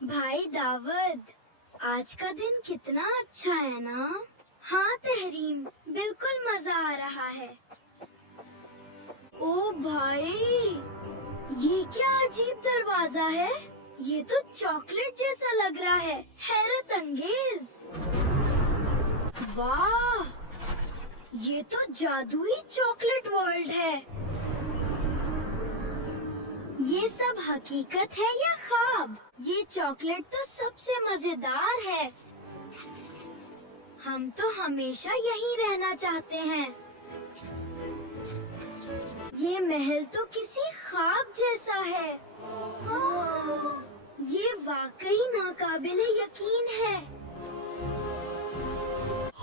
भाई दावद, आज का दिन कितना अच्छा है ना। हाँ तहरीम, बिल्कुल मजा आ रहा है। ओ भाई, ये क्या अजीब दरवाजा है। ये तो चॉकलेट जैसा लग रहा है, हैरत अंगेज। वाह, ये तो जादुई चॉकलेट वर्ल्ड है। ये सब हकीकत है या ख्वाब? ये चॉकलेट तो सबसे मजेदार है। हम तो हमेशा यहीं रहना चाहते हैं। ये महल तो किसी ख्वाब जैसा है। ये वाकई नाकाबिले यकीन है।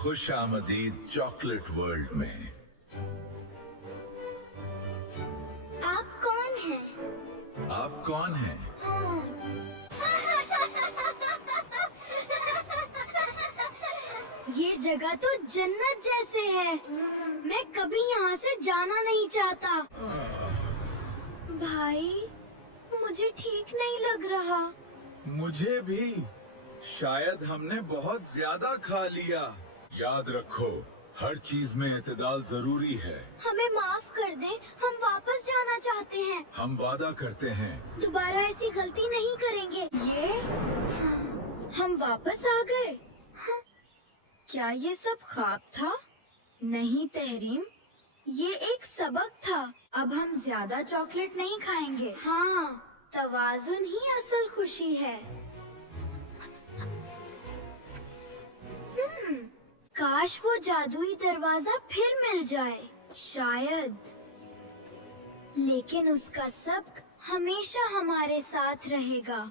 खुश आमदीद चॉकलेट वर्ल्ड में। आप कौन हैं? आप कौन हैं? ये जगह तो जन्नत जैसे है। मैं कभी यहाँ से जाना नहीं चाहता। भाई, मुझे ठीक नहीं लग रहा। मुझे भी। शायद हमने बहुत ज्यादा खा लिया। याद रखो, हर चीज में एतदाल जरूरी है। हमें माफ कर दें, हम वापस जाना चाहते हैं। हम वादा करते हैं। दोबारा ऐसी गलती नहीं करेंगे। हम वापस आ गए। क्या ये सब ख्वाब था? नहीं तहरीम, ये एक सबक था। अब हम ज्यादा चॉकलेट नहीं खाएंगे। हाँ, तवाजुन ही असल खुशी है। काश वो जादुई दरवाजा फिर मिल जाए। शायद, लेकिन उसका सबक हमेशा हमारे साथ रहेगा।